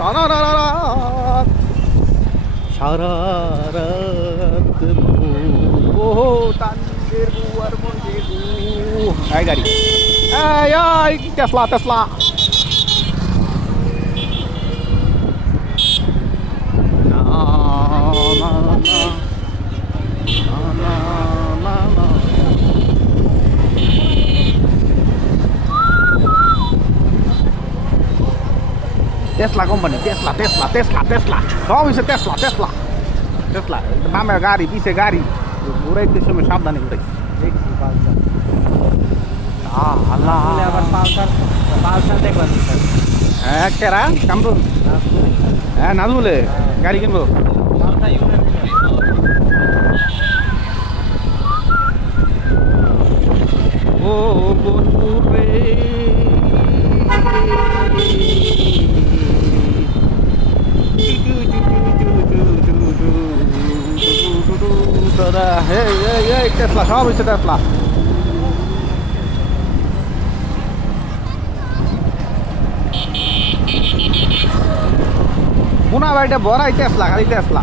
তারারারারাত, সারা রাত ও তানদের বুয়ার মধ্যে এই গাড়ি এই টেসলা টেসলা না না না না না Tesla company Tesla Tesla Tesla Tesla সব হচ্ছে টেসলা টেসলা টেসলা বামে গাড়ি পিছে গাড়ি ঘুরাইতে সময় সাবধানে ঘুরাই আল্লাহ আবার পালসার দেখবেন হ্যাঁ কেরা কামরুল হ্যাঁ নাজমুলে গাড়ি কিনবো ও বন্ধু রে দাদা হে টেসলা সব হচ্ছে টেসলা মোনা বাড়িটা বড়াই টেসলা খালি টেসলা